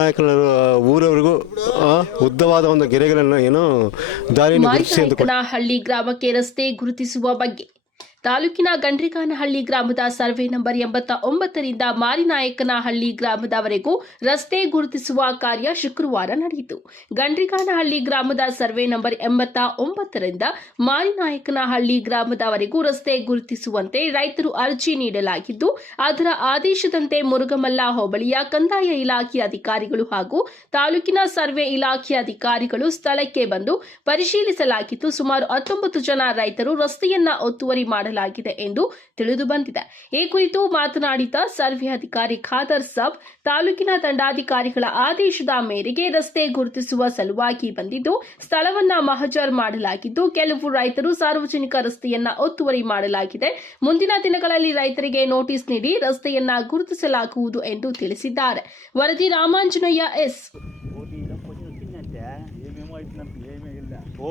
ನಾಯಕರ ಊರವರೆಗೂ ಉದ್ದವಾದ ಒಂದು ಗೆರೆಗಳನ್ನು ಏನು ಅಂತ ಕೊಟ್ಟು ಗ್ರಾಮಕ್ಕೆ ರಸ್ತೆ ಗುರುತಿಸುವ ಬಗ್ಗೆ ತಾಲೂಕಿನ ಗಂಡ್ರಿಕಾನಹಳ್ಳಿ ಗ್ರಾಮದ ಸರ್ವೆ ನಂಬರ್ ಎಂಬತ್ತ ಒಂಬತ್ತರಿಂದ ಮಾರಿನಾಯಕನಹಳ್ಳಿ ಗ್ರಾಮದವರೆಗೂ ರಸ್ತೆ ಗುರುತಿಸುವ ಕಾರ್ಯ ಶುಕ್ರವಾರ ನಡೆಯಿತು. ಗಂಡ್ರಿಕಾನಹಳ್ಳಿ ಗ್ರಾಮದ ಸರ್ವೆ ನಂಬರ್ ಎಂಬತ್ತ ಒಂಬತ್ತರಿಂದ ಮಾರಿನಾಯಕನಹಳ್ಳಿ ಗ್ರಾಮದವರೆಗೂ ರಸ್ತೆ ಗುರುತಿಸುವಂತೆ ರೈತರು ಅರ್ಜಿ ನೀಡಲಾಗಿದ್ದು, ಅದರ ಆದೇಶದಂತೆ ಮುರುಗಮಲ್ಲ ಹೋಬಳಿಯ ಕಂದಾಯ ಇಲಾಖೆ ಅಧಿಕಾರಿಗಳು ಹಾಗೂ ತಾಲೂಕಿನ ಸರ್ವೆ ಇಲಾಖೆ ಅಧಿಕಾರಿಗಳು ಸ್ಥಳಕ್ಕೆ ಬಂದು ಪರಿಶೀಲಿಸಲಾಗಿದ್ದು ಸುಮಾರು ಹತ್ತೊಂಬತ್ತು ಜನ ರೈತರು ರಸ್ತೆಯನ್ನ ಒತ್ತುವರಿ ಮಾಡಲಾಗಿದೆ ಎಂದು ತಿಳಿದು ಬಂದಿದೆ. ಈ ಕುರಿತು ಮಾತನಾಡಿದ ಸರ್ವೆ ಅಧಿಕಾರಿ ಖಾದರ್ ಸಾಬ್, ತಾಲೂಕಿನ ದಂಡಾಧಿಕಾರಿಗಳ ಆದೇಶದ ಮೇರೆಗೆ ರಸ್ತೆ ಗುರುತಿಸುವ ಸಲುವಾಗಿ ಬಂದಿದ್ದು, ಸ್ಥಳವನ್ನ ಮಹಜರ್ ಮಾಡಲಾಗಿದ್ದು, ಕೆಲವು ರೈತರು ಸಾರ್ವಜನಿಕ ರಸ್ತೆಯನ್ನ ಒತ್ತುವರಿ ಮಾಡಲಾಗಿದೆ. ಮುಂದಿನ ದಿನಗಳಲ್ಲಿ ರೈತರಿಗೆ ನೋಟಿಸ್ ನೀಡಿ ರಸ್ತೆಯನ್ನ ಗುರುತಿಸಲಾಗುವುದು ಎಂದು ತಿಳಿಸಿದ್ದಾರೆ. ವರದಿ ರಾಮಾಂಜನಯ್ಯ ಎಸ್. ಓ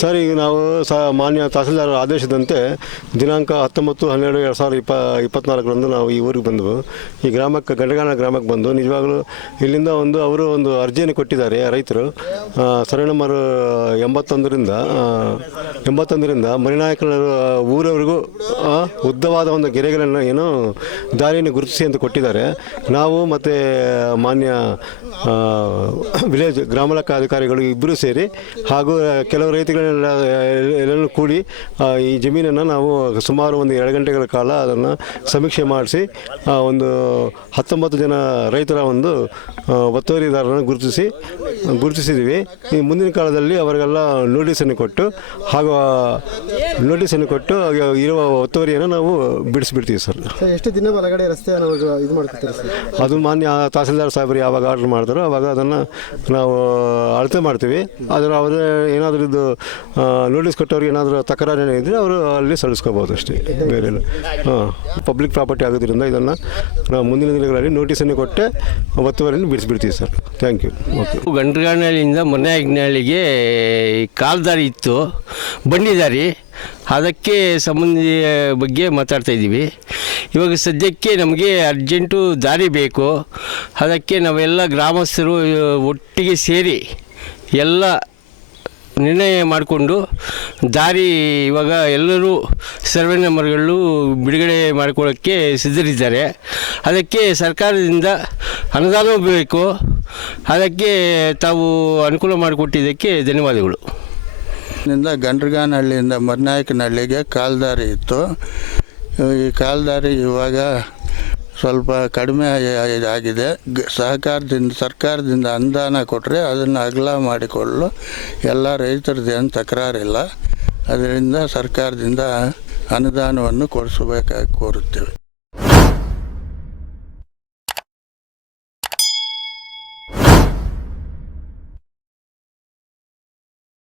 ಸರ್, ಈಗ ನಾವು ಸ ಮಾನ್ಯ ತಹಸೀಲ್ದಾರರ ಆದೇಶದಂತೆ ದಿನಾಂಕ ಹತ್ತೊಂಬತ್ತು ಹನ್ನೆರಡು ಎರಡು ಸಾವಿರದ ಇಪ್ಪ, ಇಪ್ಪತ್ನಾಲ್ಕರಂದು ನಾವು ಈ ಊರಿಗೆ ಬಂದವು. ಈ ಗ್ರಾಮಕ್ಕೆ, ಗಂಡಗಾನ ಗ್ರಾಮಕ್ಕೆ ಬಂದು ನಿಜವಾಗಲೂ ಇಲ್ಲಿಂದ ಒಂದು ಅವರು ಒಂದು ಅರ್ಜಿಯನ್ನು ಕೊಟ್ಟಿದ್ದಾರೆ ರೈತರು. ಸರಿ ನಂಬರ್ ಎಂಬತ್ತೊಂದರಿಂದ ಎಂಬತ್ತೊಂದರಿಂದ ಮರಿನಾಯಕರ ಊರವರೆಗೂ ಉದ್ದವಾದ ಒಂದು ಗೆರೆಗಳನ್ನು ಏನು ದಾರಿಯನ್ನು ಗುರುತಿಸಿ ಅಂತ ಕೊಟ್ಟಿದ್ದಾರೆ. ನಾವು ಮತ್ತು ಮಾನ್ಯ ವಿಲೇಜ್ ಗ್ರಾಮ ಲೆಕ್ಕ ಅಧಿಕಾರಿಗಳು ಇಬ್ಬರೂ ಸೇರಿ ಹಾಗೂ ಕೆಲವು ರೈತಗಳೆಲ್ಲ ಎಲ್ಲರೂ ಕೂಡಿ ಈ ಜಮೀನನ್ನು ನಾವು ಸುಮಾರು ಒಂದು ಎರಡು ಗಂಟೆಗಳ ಕಾಲ ಅದನ್ನು ಸಮೀಕ್ಷೆ ಮಾಡಿಸಿ ಒಂದು ಹತ್ತೊಂಬತ್ತು ಜನ ರೈತರ ಒಂದು ಒತ್ತುವರಿದಾರರನ್ನು ಗುರುತಿಸಿ ಗುರುತಿಸಿದ್ದೀವಿ. ಈ ಮುಂದಿನ ಕಾಲದಲ್ಲಿ ಅವರಿಗೆಲ್ಲ ನೋಟಿಸನ್ನು ಕೊಟ್ಟು ಹಾಗೂ ನೋಟಿಸನ್ನು ಕೊಟ್ಟು ಇರುವ ಒತ್ತುವರಿಯನ್ನು ನಾವು ಬಿಡಿಸಿಬಿಡ್ತೀವಿ ಸರ್. ಎಷ್ಟು ದಿನ ಒಳಗಡೆ ರಸ್ತೆ ಇದು ಮಾಡ್ತಾರೆ ಸರ್? ಅದು ಮಾನ್ಯ ತಹಸೀಲ್ದಾರ್ ಸಾಹೇಬರು ಯಾವಾಗ ಆರ್ಡರ್ ಮಾಡ್ತಾರೋ ಅವಾಗ ಅದನ್ನು ನಾವು ಅಳತೆ ಮಾಡ್ತೀವಿ. ಆದರೆ ಅವರೇ ಏನಾದರೂ ಇದು ನೋಟಿಸ್ ಕೊಟ್ಟವ್ರಿಗೆ ಏನಾದರೂ ತಕರಾರು ಇದ್ದರೆ ಅವರು ಅಲ್ಲಿ ಸಲ್ಲಿಸ್ಕೋಬೋದು ಅಷ್ಟೇ. ಬೇರೆ ಇಲ್ಲ. ಹಾಂ. ಪಬ್ಲಿಕ್ ಪ್ರಾಪರ್ಟಿ ಆಗೋದ್ರಿಂದ ಇದನ್ನು ನಾವು ಮುಂದಿನ ದಿನಗಳಲ್ಲಿ ನೋಟಿಸನ್ನು ಕೊಟ್ಟೆ ಒತ್ತುವರಿಯನ್ನು ಬಿಡಿಸಿಬಿಡ್ತೀವಿ ಸರ್. ಥ್ಯಾಂಕ್ ಯು ಓಕೆ ಗಂಡ್ರಗಾನಹಳ್ಳಿಯಿಂದ ಮೊನ್ನೆಯಾಜ್ನಹಳ್ಳಿಗೆ ಕಾಲ್ದಾರಿ ಇತ್ತು. ಬಂಡಿದಾರಿ ಅದಕ್ಕೆ ಸಂಬಂಧಿ ಬಗ್ಗೆ ಮಾತಾಡ್ತಾ ಇದ್ದೀವಿ. ಇವಾಗ ಸದ್ಯಕ್ಕೆ ನಮಗೆ ಅರ್ಜೆಂಟು ದಾರಿ ಬೇಕು. ಅದಕ್ಕೆ ನಾವೆಲ್ಲ ಗ್ರಾಮಸ್ಥರು ಒಟ್ಟಿಗೆ ಸೇರಿ ಎಲ್ಲ ನಿರ್ಣಯ ಮಾಡಿಕೊಂಡು ದಾರಿ ಇವಾಗ ಎಲ್ಲರೂ ಸರ್ವೆ ನಂಬರ್ಗಳು ಬಿಡುಗಡೆ ಮಾಡಿಕೊಳ್ಳೋಕ್ಕೆ ಸಿದ್ಧರಿದ್ದಾರೆ. ಅದಕ್ಕೆ ಸರ್ಕಾರದಿಂದ ಅನುದಾನ ಬೇಕು. ಅದಕ್ಕೆ ತಾವು ಅನುಕೂಲ ಮಾಡಿಕೊಟ್ಟಿದ್ದಕ್ಕೆ ಧನ್ಯವಾದಗಳು. ಗಂಡ್ರಗಾನಹಳ್ಳಿಯಿಂದ ಮರ್ನಾಯಕನಹಳ್ಳಿಗೆ ಕಾಲ್ದಾರಿ ಇತ್ತು. ಈ ಕಾಲ್ದಾರಿ ಇವಾಗ ಸ್ವಲ್ಪ ಕಡಿಮೆ ಆಗಿ- ಆಗಿದೆ ಸಹಕಾರದಿಂದ, ಸರ್ಕಾರದಿಂದ ಅನುದಾನ ಕೊಟ್ಟರೆ ಅದನ್ನು ಅಗಲ ಮಾಡಿಕೊಳ್ಳಲು ಎಲ್ಲ ರೈತರದ್ದೇನು ತಕರಾರಿಲ್ಲ. ಅದರಿಂದ ಸರ್ಕಾರದಿಂದ ಅನುದಾನವನ್ನು ಕೊಡಿಸಬೇಕಾಗಿ ಕೋರುತ್ತೇವೆ.